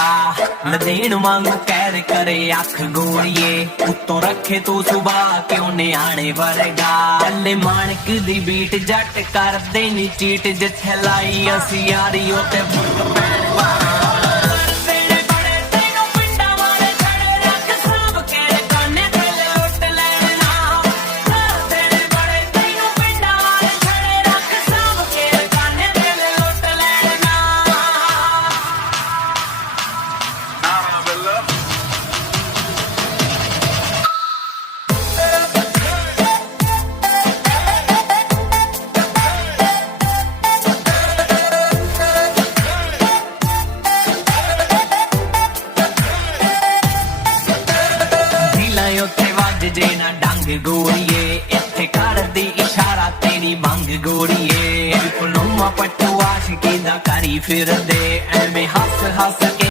वरगा लदेन वांगू कैद करे अख गोरिए उत्तों रखे तू सुबह क्यों नियाणे वरगा चले माणक दी बीट जट कर देनी चीट जिथे लाई असी यारी ओते फुट पैण वाला जे ना डंग गोरिए इत्थे कर दी इशारा तेरी मंग गोरिए फुलुमा पट्टू आशिकी दा करी फिर दे